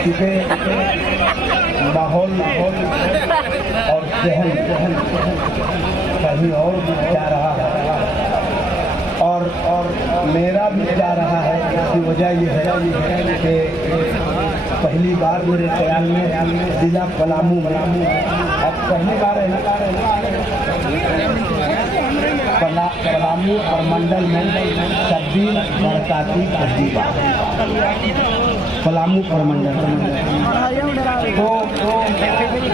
चूँकि माहौल और जहन कहीं और जा रहा है और मेरा भी जा रहा है। इसकी वजह ये है कि पहली बार मेरे ख्याल में जिला पलामू अब पहली बार पलामू और मंडल में 26 बरसाती पहली बार पलामू और मंडल तो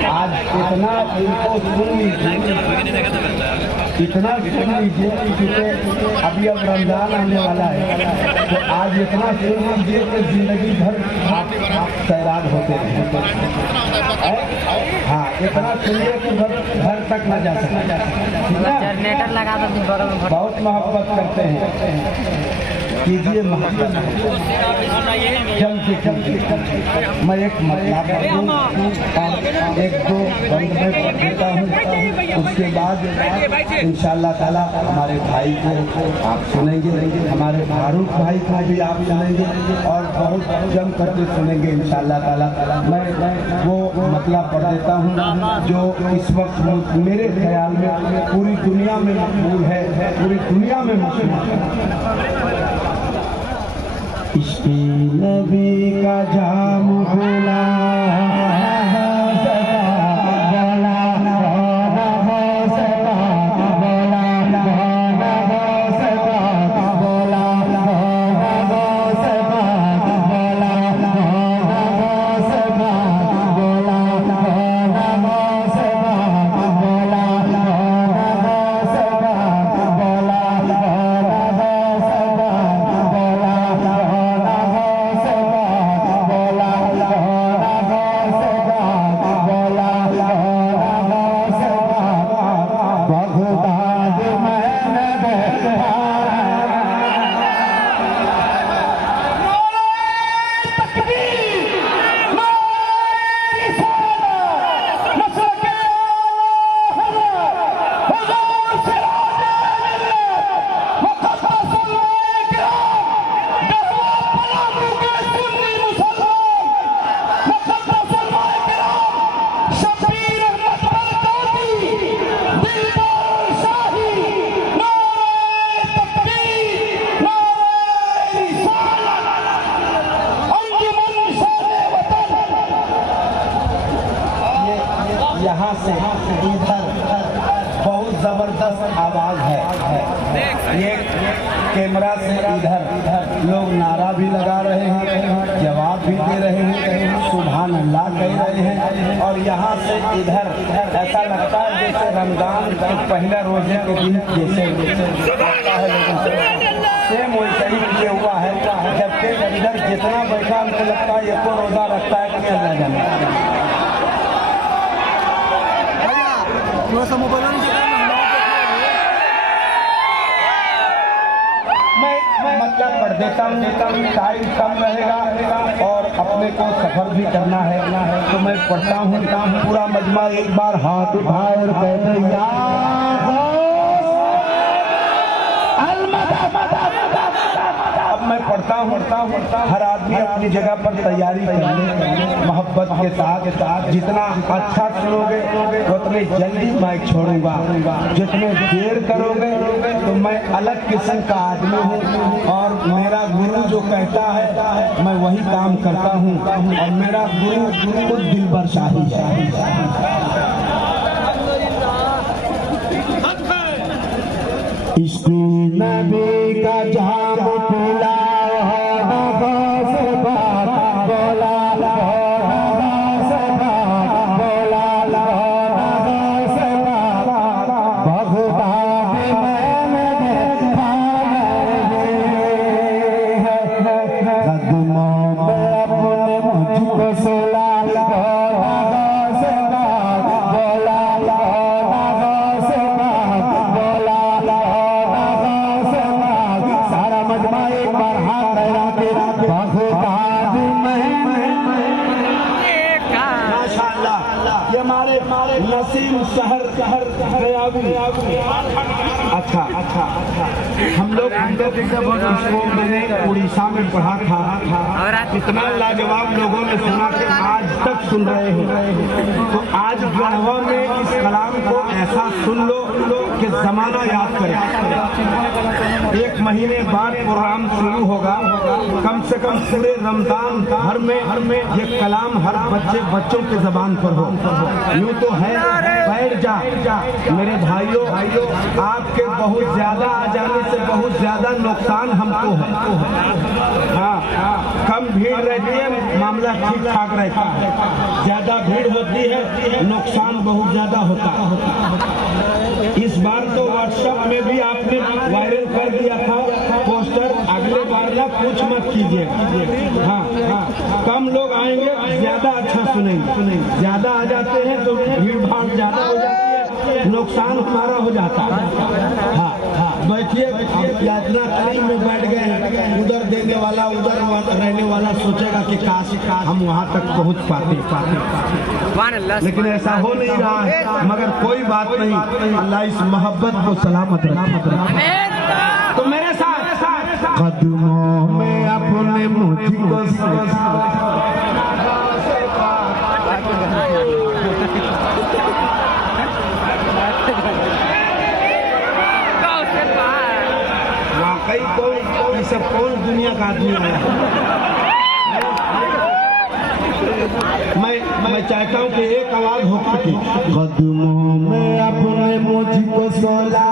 आज इतना इनको सुन लीजिए इतना सुन लीजिए क्योंकि अभी अब रमजान आने वाला है तो आज इतना सुन लीजिए कि जिंदगी भर आप सैराग होते हैं। हाँ इतना सुनिए कि घर तक न जा सके। जनरेटर लगा दो बहुत मोहब्बत करते हैं कीजिए मोहब्बत जम से मैं एक मतलब एक दो बंद में पढ़ देता हूँ उसके बाद इंशाअल्लाह ताला हमारे भाई को आप सुनेंगे हमारे फारूक भाई को भी आप सुनेंगे और बहुत जम करके सुनेंगे इंशाअल्लाह ताला। मैं वो मतलब पढ़ देता हूँ जो इस वक्त मेरे ख्याल में पूरी दुनिया में मकबूल है पूरी दुनिया में मशहूर है। इश्क़ नबी का जाम खुला यहाँ से इधर बहुत जबरदस्त आवाज है। ये कैमरा से इधर लोग नारा भी लगा रहे हैं जवाब भी दे रहे हैं सुभान अल्लाह कह रहे हैं और यहाँ से इधर ऐसा लगता है जैसे रमजान के पहले रोजे के दिन जैसे लगता है सेम वैसे ही किए हुआ है जबकि इधर जितना बैठा हमको लगता है ये तो रोजा रखता है कि अल्लाह जाने। मैं मतलब पढ़ देता हूँ टाइम कम रहेगा और अपने को सफर भी करना है तो मैं पढ़ता हूँ पूरा मजमा एक बार हाथ उठाए और कहते अब मैं पढ़ता हूँ हर आदमी अपनी जगह पर तैयारी करेंगे मोहब्बत के साथ जितना अच्छा सुनोगे उतने जल्दी मैं छोड़ूंगा जितने देर करोगे तो मैं अलग किस्म का आदमी हूँ और मेरा गुरु जो कहता है मैं वही काम करता हूँ और मेरा गुरु खुद दिलबर शाही है। इश्क़ नबी का जाम खुला वसीम शहर अच्छा हम लोग इसको मैंने उड़ीसा में पढ़ा था। इतना लाजवाब लोगों ने सुना कि आज तक सुन रहे हैं। तो आज गढ़वा में इस कलाम को ऐसा सुन लो कि जमाना याद करे। 1 महीने बाद प्रोग्राम शुरू होगा। कम से कम पूरे रमजान भर में ये कलाम हर बच्चों के जबान पर हो। यूँ तो है बैठ जा मेरे भाइयों, आपके बहुत ज्यादा आ जाने से बहुत ज्यादा नुकसान हमको है। हाँ, कम भीड़ रहती है मामला ठीक ठाक रहता है। ज्यादा भीड़ होती है नुकसान बहुत ज्यादा होता है। इस बार तो व्हाट्सएप में भी आपने वायरल कर दिया था पोस्टर। अगले बार ना कुछ मत कीजिए। हाँ, कम लोग आएंगे, ज्यादा अच्छा सुनेंगे। ज्यादा आ जाते हैं तो भीड़ भाड़ ज्यादा हो जाती है, नुकसान हमारा हो जाता है। हाँ, बैठिए। इतना करीब में बैठ गए हैं, उधर देने वाला उधर रहने वाला सोचेगा कि काश हम वहाँ तक पहुँच पाते, लेकिन ऐसा हो नहीं रहा है। मगर कोई बात नहीं, अल्लाह इस मोहब्बत को सलामत रखे। तो मेरे साथ कदमों में अपने मुझको वाकई कौन सब कौन दुनिया का आदमी आया। मैं चाहता हूँ कि एक आवाज हो कि कदमों में अपने मुझको सोला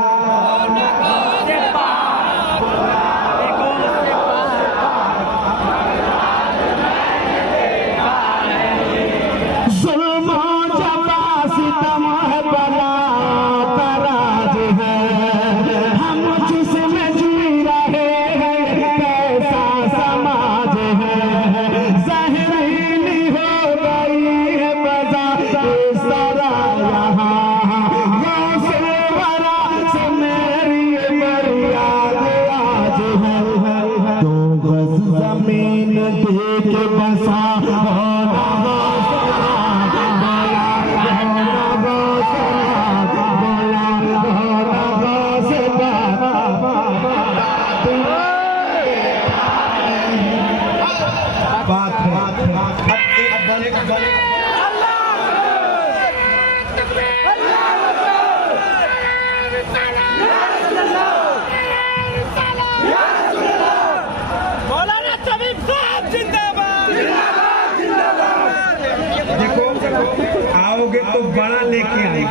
आओगे तो बड़ा लेके आए,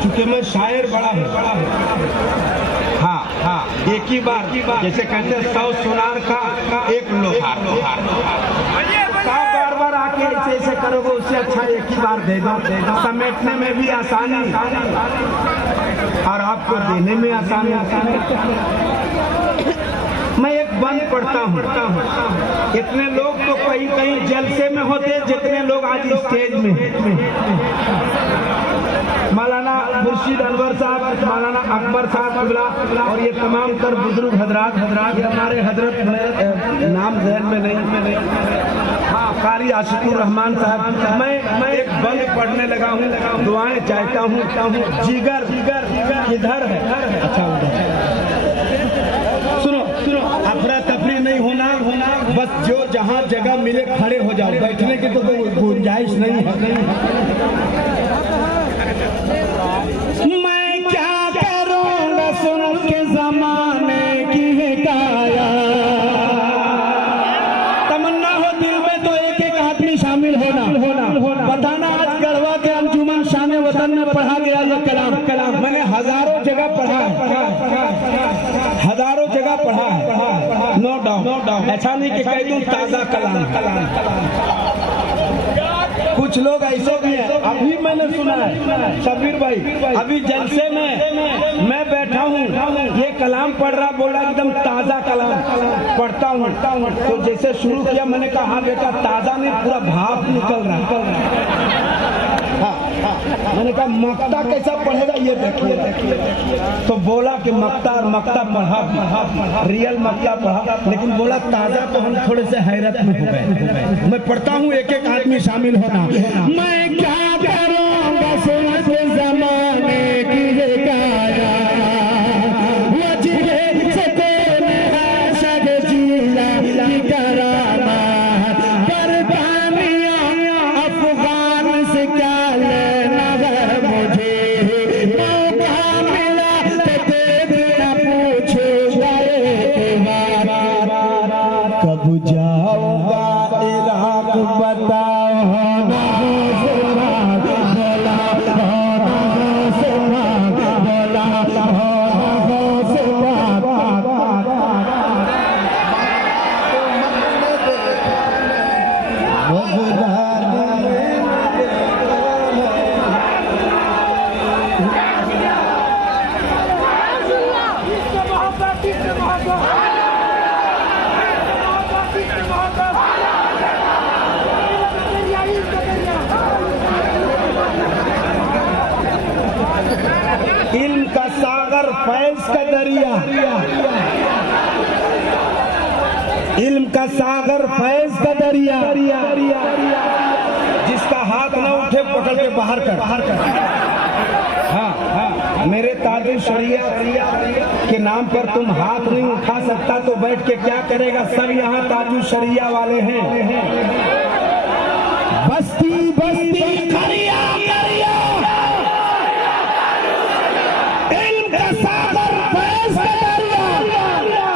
क्योंकि मैं शायर बड़ा है। हाँ, एक ही बार जैसे कहते हैं 100 सुनार का 1 लोहार। बार आके ऐसे करोगे, उससे अच्छा एक ही बार दे दो। समेटने में भी आसानी और आपको देने में आसानी। मैं एक बंद पढ़ता हूँ। इतने लोग तो कहीं जलसे में होते जितने लोग आज स्टेज में हैं। मौलाना मुर्शिद अनवर साहब, मौलाना अकबर साहब और ये तमाम तर बुजुर्ग हजरात हमारे हजरत में नाम जहन में नहीं। हाँ, कारी आशिकुर रहमान साहब। मैं एक बंद पढ़ने लगा हूँ, दुआएं चाहता हूँ। जिगर किधर है? अच्छा, सुनो, अफरा तफरी नहीं होना, बस जो जहाँ जगह मिले खड़े हो जाओ। बैठने की तो कोई गुंजाइश नहीं है। मैं क्या करूँगा सुन के जमाने की हिकाया। तमन्ना हो दिल में तो एक आदमी शामिल होना। बताना आज गढ़वा के अंजुमन शान वतन में पढ़ा गया ये कलाम। मैंने हजारों जगह पढ़ा है, नो डाउट। ऐसा नहीं कि कह दूं ताजा कलाम। कुछ लोग ऐसे भी हैं, अभी मैंने सुना है शबीर भाई, अभी जलसे में मैं बैठा हूँ, ये कलाम पढ़ रहा, बोला एकदम ताजा कलाम पढ़ता हूँ। तो जैसे शुरू किया मैंने कहा हाँ बेटा, ताजा नहीं, पूरा भाप निकल रहा। मैंने कहा मक्ता कैसा पढ़ेगा ये देखिए। तो बोला कि मक्ता पढ़ा, रियल मक्ता पढ़ा, लेकिन बोला ताजा। तो हम थोड़े से हैरत में हो गए। मैं पढ़ता हूँ, एक आदमी शामिल होना। मैं क्या करूंगा सोच जमाने की काया वजह से कौन है सग जीला की करामा बरतानिया अफगान से क्या लेना है मुझे मौका मिला तो दे देना पूछूंगा एक बार कब जाऊंगा इराक बताओ ना बोला बोला इल्म का सागर फैज का दरिया, इल्म का सागर फैज का दरिया, जिसका हाथ न उठे पकड़ के बाहर कर। हाँ, मेरे ताजुल शरिया के नाम पर तुम हाथ नहीं उठा सकता तो बैठ के क्या करेगा? सब यहाँ ताजुल शरिया वाले हैं। बस्ती बस्ती करिया करिया इल्म का सागर फैज का दरिया।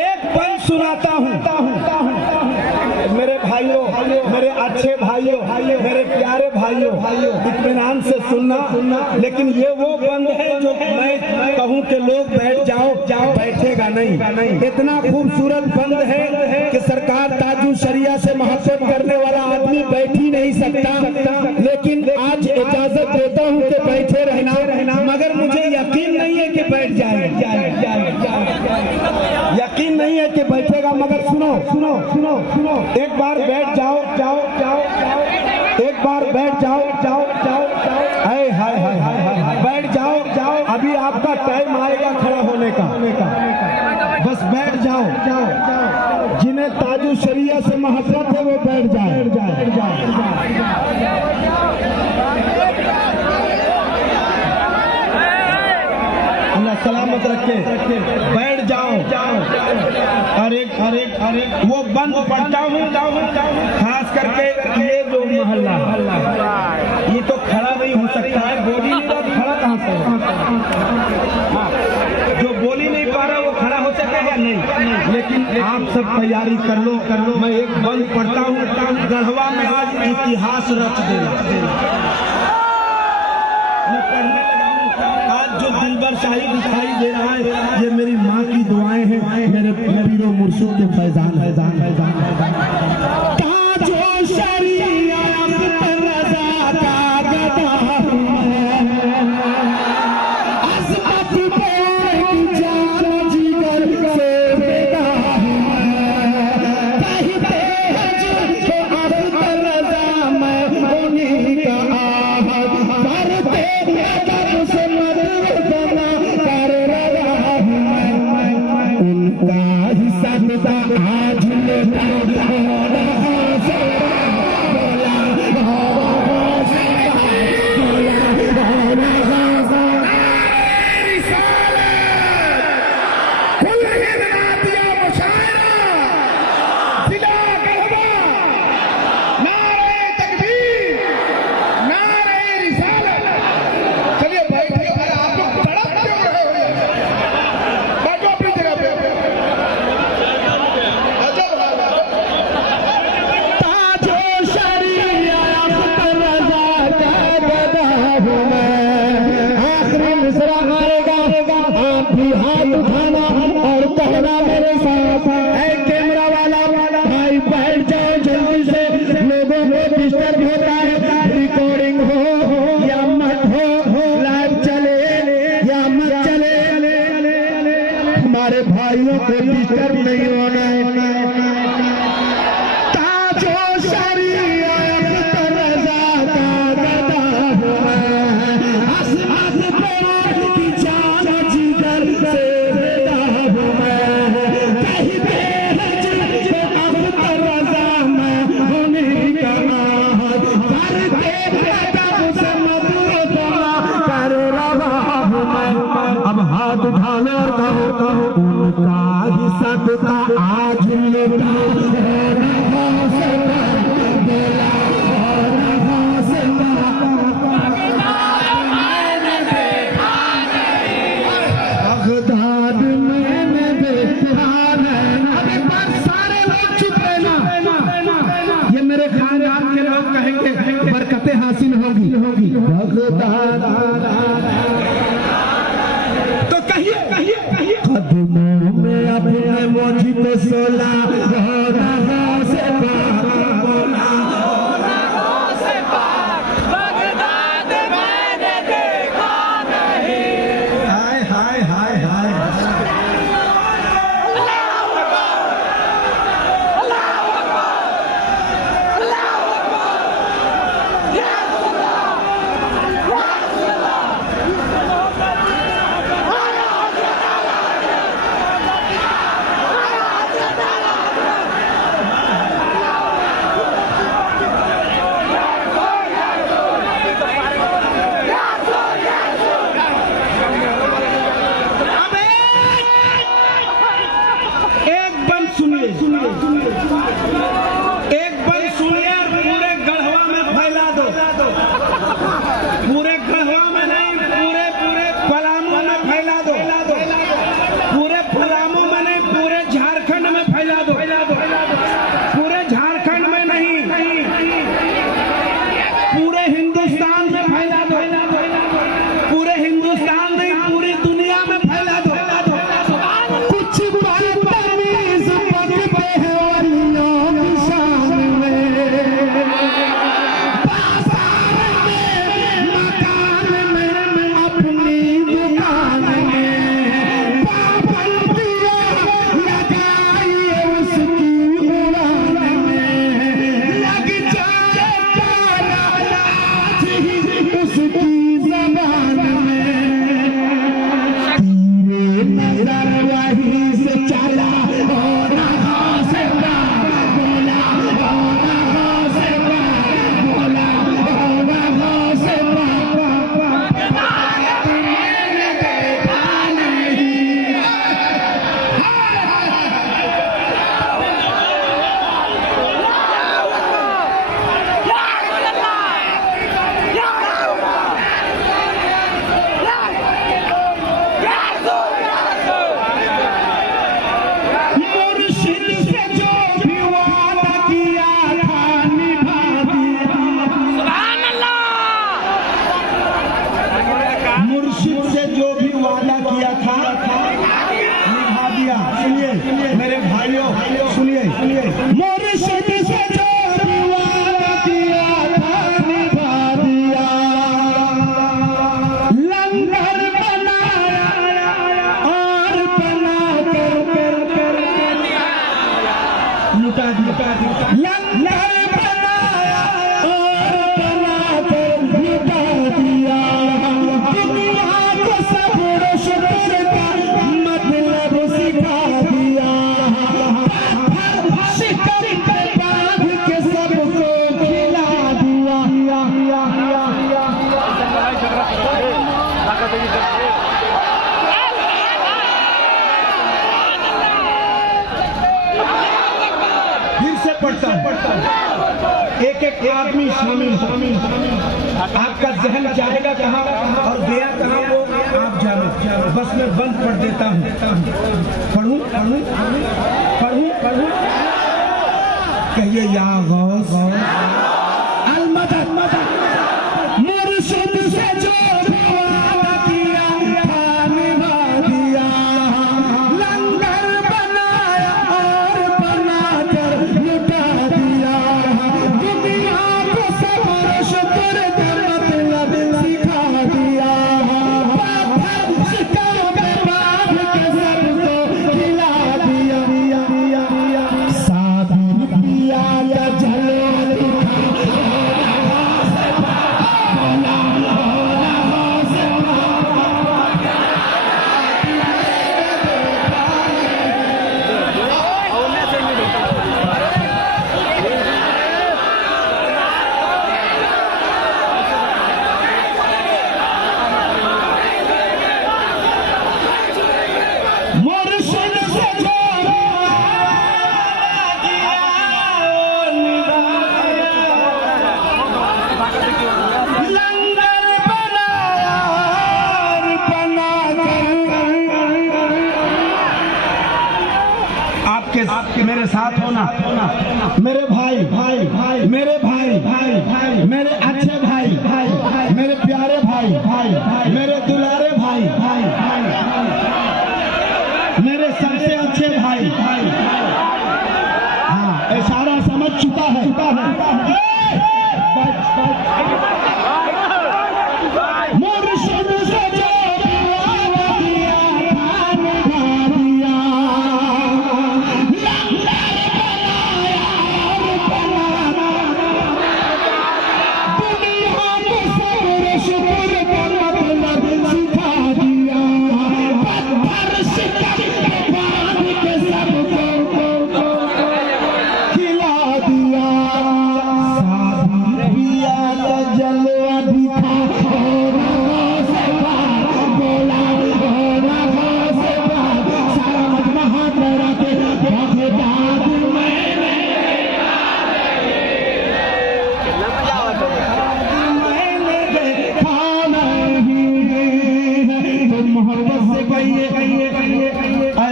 एक बंद सुनाता हूँ मेरे भाइयों, मेरे अच्छे भाइयों, मेरे प्यारे भाइयों, इत्मीनान से सुनना। लेकिन ये वो बंद है जो मैं कहूँ कि लोग बैठ जाओ, बैठेगा नहीं। इतना खूबसूरत बंद है कि सरकार ताजुल शरिया से मोहब्बत करने वाला आदमी बैठ ही नहीं सकता। लेकिन आज इजाजत देता हूँ कि बैठे रहना, मगर मुझे यकीन नहीं है कि बैठ जाएगा। यकीन नहीं है कि बैठेगा, मगर सुनो, एक बार बैठ जाओ, एक बार बैठ जाओ, हाय हाय हाय हाय, बैठ जाओ। अभी आपका टाइम आएगा खड़ा होने का, बस बैठ जाओ। जिन्हें ताजुल शरिया से मोहब्बत है वो बैठ जाए। अल्लाह सलामत रखे, बैठ जाओ। अरे वो बंद पढ़ता हूँ, खास करके ये जो मोहल्ला, ये तो खड़ा नहीं हो सकता है। बोली नहीं रहा, खड़ा कहाँ से? जो बोली नहीं पा रहा वो खड़ा हो सकेगा नहीं। लेकिन आप सब तैयारी कर लो। मैं एक बंद पढ़ता हूँ, गढ़वा में आज इतिहास रच देना। आज जो दिलबर शाही दिखाई दे रहा है, ये मेरी माँ की दुआएं हैं, मेरे पीरो मुर्शिद के फैजान। ताजुल शरिया रज़ा का गदा अज़मत पे जान जिगर से बेदा कहते हैं जो अब्दुल रज़ा मैं उन्हीं का करते अदब से मदना कर रहा हूँ उनका हिस्सा आज लेता हमारे भाइयों को डिस्टर्ब नहीं होना है। ताजुल शरिया रज़ा का गदा अज़मत पे की जान जिगर से बेदा कहते हैं जो अब्दुल रज़ा मैं उन्हीं का आज लुटा हौसला बोला और हौसला बगदाद मैंने देखा नहीं। अब एक बार सारे लोग चुप रहना, ये मेरे खानदान के लोग कहेंगे बरकतें हासिल होगी। बगदाद तो कहिए कहिए कहिए कदमों में अपने मुझको सोला से बगदाद मैंने देखा नहीं। हाय हाय हाय हाय एक बंद सुनिए और पूरे गढ़वा में फैला दो। पूरे गढ़वा में नहीं, पूरे पूरे पलामू में फैला दो। पूरे पलामू में नहीं, पूरे झारखंड में फैला दो। पूरे झारखंड में नहीं, पूरे हिंदुस्तान में फैला दो। पूरे हिंदुस्तान नहीं, पूरी दुनिया में फैला दो। कुछ मेरे भाइयों सुनिए मुर्शिद से जो वादा किया था निभा दिया। लंगर बनाया और बना कर लुटा दिया। लंगर बनाया और बना कर लुटा दिया। दुनिया को सब शुक्र का मतलब सिखा दिया। शिकर पे बांध के सबको खिला दिया। फिर से पढ़ता हूं, एक एक आदमी शामिल। आपका जहन जाएगा कहाँ और गया कहाँ वो आप जानो। बस मैं बंद पढ़ देता हूँ। पढ़ूं पढ़ूं पढ़ूं पढ़ूं कहिए या गौस अलमदद मुर्शिद से जो वादा किया था निभा दिया। लंगर बनाया और बना कर लुटा दिया। दुनिया को सबर शुक्र का मतलब सिखा दिया। शिकर पे बांध के सबको खिला दिया। साथ दिया जलवा आपके मेरे साथ होना, मेरे भाई भाई भाई मेरे भाई भाई भाई मेरे अच्छे भाई भाई मेरे प्यारे भाई भाई मेरे दुलारे भाई भाई मेरे सबसे अच्छे भाई भाई। हाँ, इशारा समझ चुका है।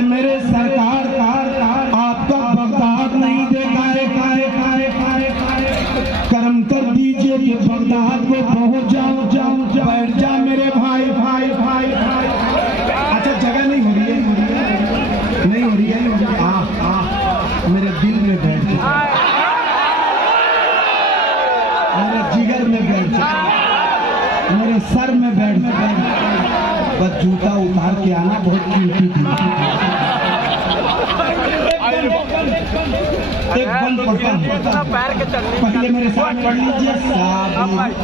मेरे सरकार आपका बगदाद नहीं देखा है, कर्म कर दीजिए कि बगदाद को पहुंच जाओ बैठ जा मेरे भाई भाई भाई। अच्छा, जगह नहीं हो रही है, नहीं हो रही है। मेरे दिल में बैठ जा, मेरे जिगर में बैठ जा, मेरे सर में बैठ जा। बस जूता उतार के आना बहुत कीमती थी। एक बंद पढ़ता हूँ, पहले मेरे साथ पढ़ लीजिए।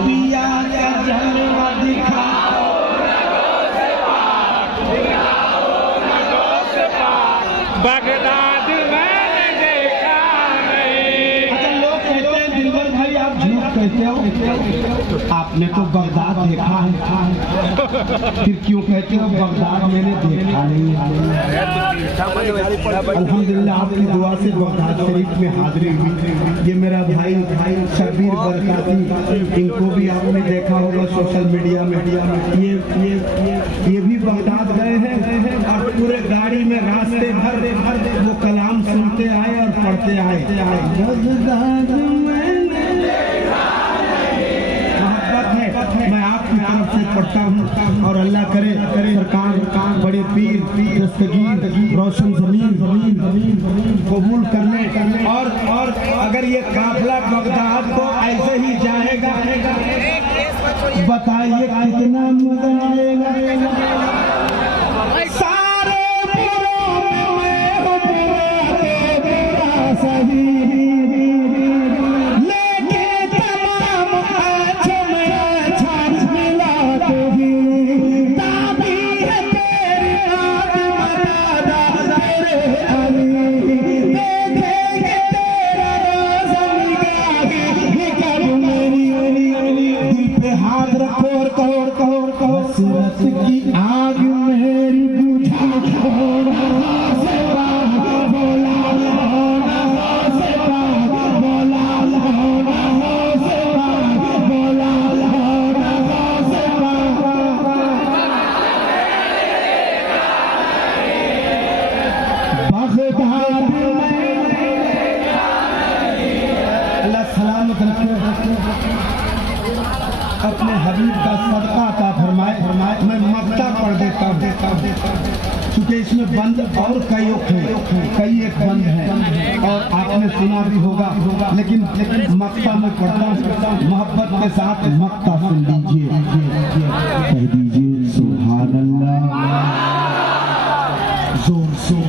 पिया का जलवा दिखा बगदाद मैंने देखा नहीं। अच्छा, लोग कहते हैं दिलबर भाई आप झूठ कहते हो, आपने तो बगदाद देखा है, फिर क्यों कहते हो बगदाद मैंने देखा नहीं? अल्हम्दुलिल्लाह आपकी दुआ से बगदाद शरीफ में हाजिरी हुई। ये मेरा भाई शब्बीर बरकाती, इनको भी आपने देखा होगा सोशल मीडिया में। ये भी बगदाद गए हैं और पूरे गाड़ी में रास्ते भर वो कलाम सुनते आए और पढ़ते आए। बगदाद मैं आपकी तरफ से पढ़ता हूँ और अल्लाह करे सरकार बड़े पीर दस्तगीर रोशन जमीन कबूल करने और अगर ये काफिला बगदाद को ऐसे ही जाएगा, बताइए कितना मजा आएगा। सारे बुरों में बुरा सही, की आग मेरी बुझा अल्लाह सलामत रखे, अपने हबीब का सदका अता फरमाए। मैं मक्ता पढ़ देता हूँ क्योंकि इसमें बंद और कई एक बंद है और आपने सुना भी होगा, लेकिन मक्ता में पढ़ता हूँ। मोहब्बत के साथ मक्ता सुन लीजिए, कह दीजिए सुभान अल्लाह, जोर से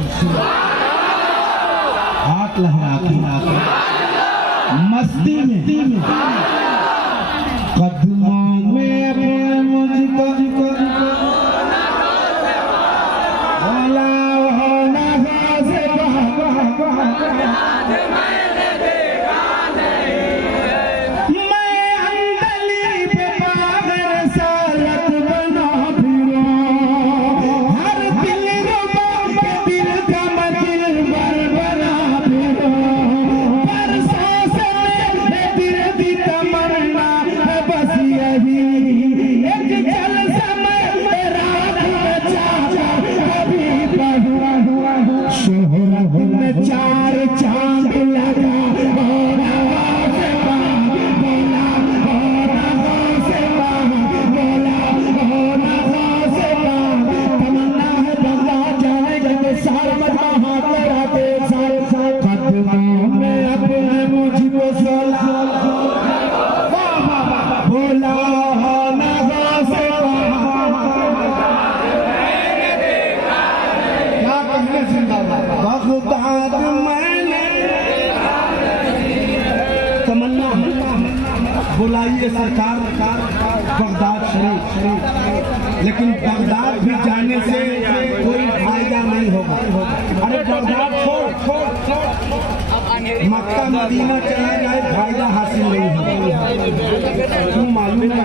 हाथ लहरा के मस्ती में कदमों में अपने मुझको भोला होना से मैंने देखा नहीं। मैं अंदली पे पागर सालत बना फिरो, हर दिल रुबा के दिल का दिल बना फिरो, पर सांस में दिल दी तमन्ना बस यही चार चांद लगा बुलाइए सरकार बगदाद शरीफ, लेकिन बगदाद भी जाने से कोई फायदा नहीं होगा। अरे बगदाद छोड़ मक्का मदीना चला जाए फायदा हासिल नहीं होगा। तुम मालूम है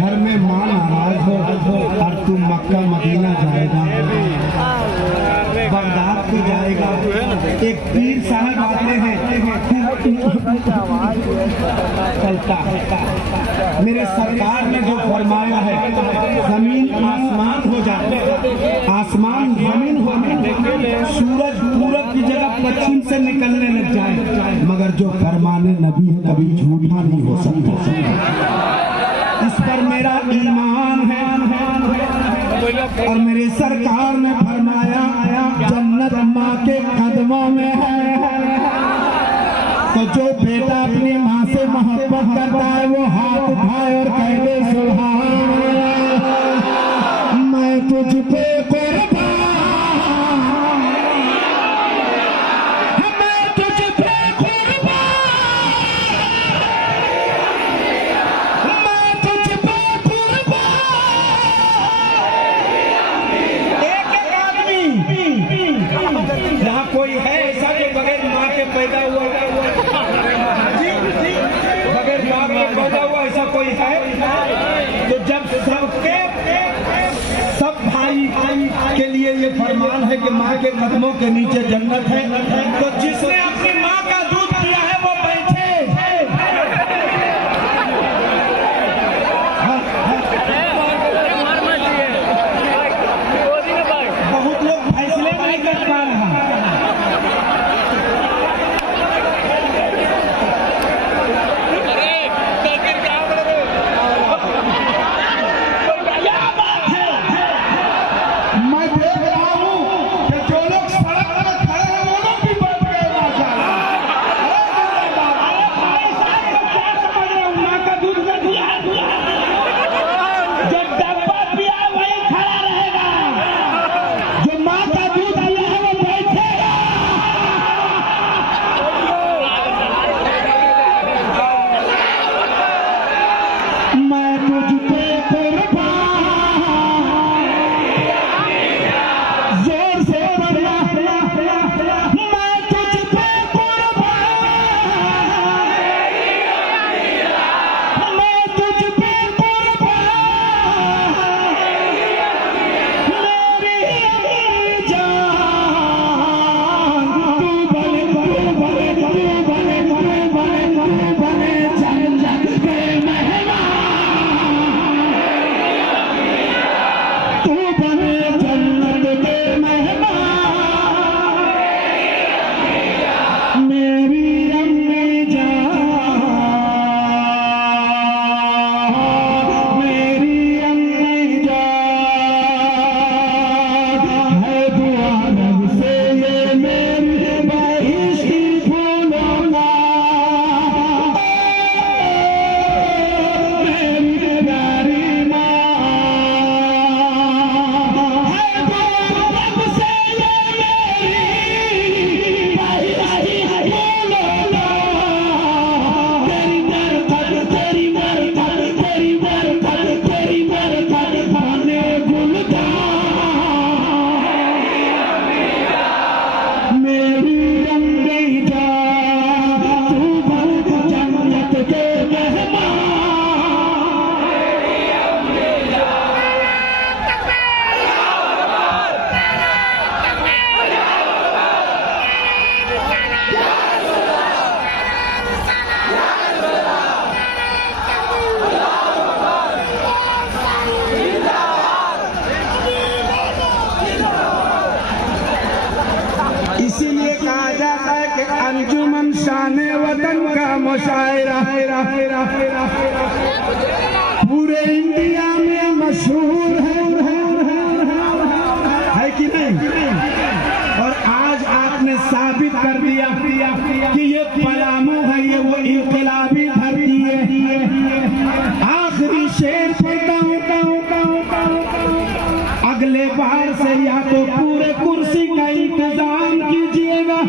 घर में माँ नाराज हो और तुम मक्का मदीना जाएगा, बगदाद को जाएगा। एक पीर साहब आते हैं चलता, मेरे सरकार ने जो फरमाया है जमीन आसमान हो जाए, आसमान जमीन हो, सूरज पूरब की जगह पश्चिम से निकलने लग जाए, मगर जो फरमाने नबी कभी झूठा नहीं हो सकता। इस पर मेरा ईमान है और मेरे सरकार ने फरमाया जन्नत माँ के कदमों में है। तो जो बेटा अपनी माँ से मोहब्बत करता है वो हाथ उठाए और कह दे सुभान अल्लाह, मैं तुझ पे कुर्बान, मैं तुझ पे कुर्बान, मैं तुझ पे कुर्बान। एक आदमी यहाँ कोई है ऐसा जो बगैर माँ के पैदा हुआ, बगैर माँ के पैदा हुआ ऐसा कोई है? तो जब सब भाई के लिए ये फरमान है कि माँ के कदमों के नीचे जन्नत है, तो जिसने अपनी माँ का दूध पिया है वो बैठे। बहुत लोग फैसले नहीं कर पा रहे हैं। मैं देख रहा हूँ कि जो लोग सड़क पर खड़े हैं वो लोग भी बैठे अंजुमन शाने वतन का मुशायरा पूरे इंडिया में मशहूर है कि नहीं? और आज आपने साबित कर दिया कि ये पलामू है, ये वो इनकलाबी धरती है। आखिरी शेर पढ़ता हूँ, अगले बार से या तो पूरे कुर्सी का इंतजाम कीजिएगा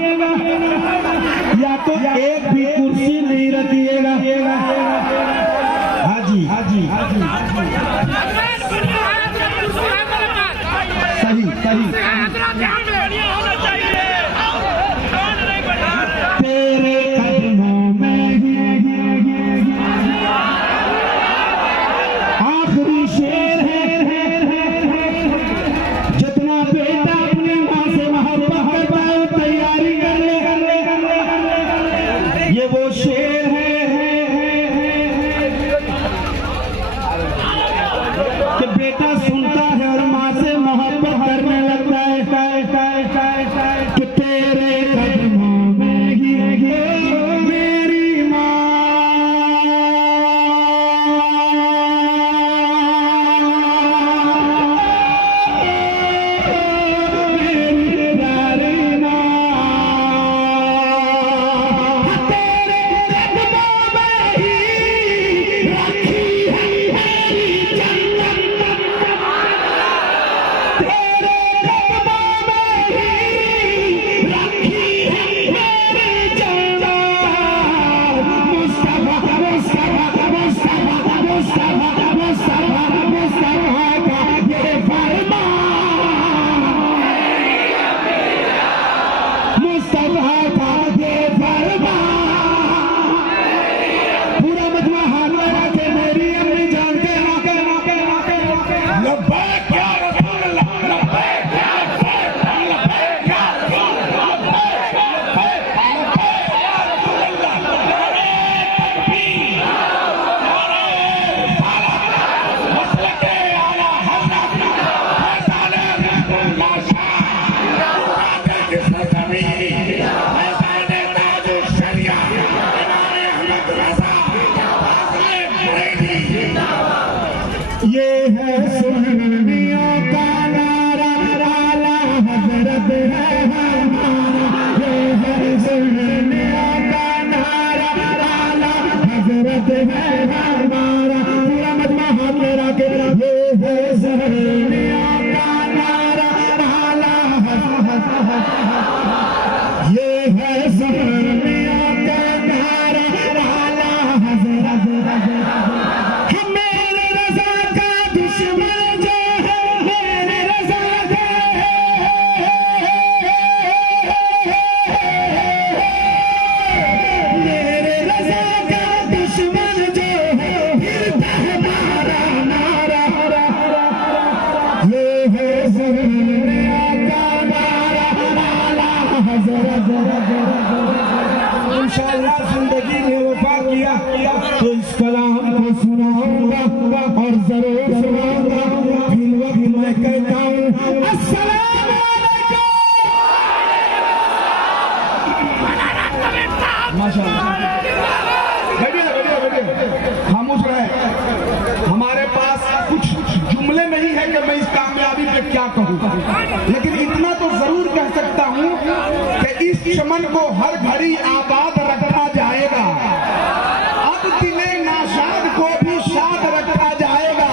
या तो एक भी कुर्सी नहीं रखिएगा। हाजी सही तेरे कदमों में आखिरी शेर है। जितना बेटा अपनी माँ से मोहब्बत करता है तैयारी कर ले, ये वो शेर है कि बेटा सुनता है और माँ से मोहब्बत करने लगता है कि तेरे कदमों में ही मेरी माँ, मेरी प्यारी माँ, तेरे कदमों में ही रखी है मेरी जन्नत, तेरे कदमों में ही रखी है मेरी जन्नत। मुस्तफा का ये फरमान, मुस्तफा का ये फरमान। पूरा मजमा हाथ लगा के मेरी अम्मी जान के लब्बैक या रसूल अल्लाह, लब्बैक या रसूल अल्लाह, लब्बैक या रसूल अल्लाह, लब्बैक या रसूल अल्लाह, तकबीर, नारे रिसालत, मसलके आला हज़रत, फैज़ाने रहमतुल्लाह शाह, मुरादे जिस्म ज़मीन, फैज़ाने ताजुश शरिया, इमाम अहमद रज़ा, फाज़िले बुरैदी। ये है सुन्नियों का नारा, आला हज़रत है हमारा। ये है सुन्नियों का नारा, आला हज़रत है हमारा। पूरा मजमा हाथ में रखे, ये है सुन्नियों का नारा, आला हज़रत, ये है सुन्नियों का नारा, आला हज़रत। मेरे रज़ा का दुश्मन जो है, मेरे रज़ा का, मेरे रज़ा का दुश्मन जो है, फिरता है नारा नारा। ये है सुन्नियों का नारा, आला हज़रत। इंशाअल्लाह जिंदगी में वफा किया तो इस कलाम को सुनाऊंगा और जरूर सुनाऊंगा। फिर वक्त मैं कहता हूँ अस्सलाम वालेकुम। माशाअल्लाह, खामोश रहे। हमारे पास कुछ जुमले नहीं है कि मैं इस कामयाबी पे क्या कहूँ, लेकिन इतना तो जरूर कह सकता हूँ कि इस चमन को हर घड़ी आबाद रखा जाएगा। अब दिले नाशाद को भी शाद रखा जाएगा।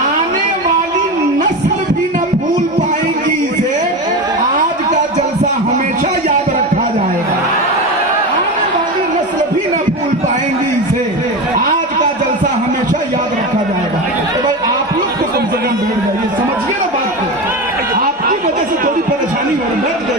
आने वाली नस्ल भी न भूल पाएंगी इसे, आज का जलसा हमेशा याद रखा जाएगा। आने वाली नस्ल भी न भूल पाएंगी इसे, आज का जलसा हमेशा याद रखा जाएगा। तो भाई आप लोग तो कम से कम बैठ जाइए, समझिए ना बात को। आपकी वजह से थोड़ी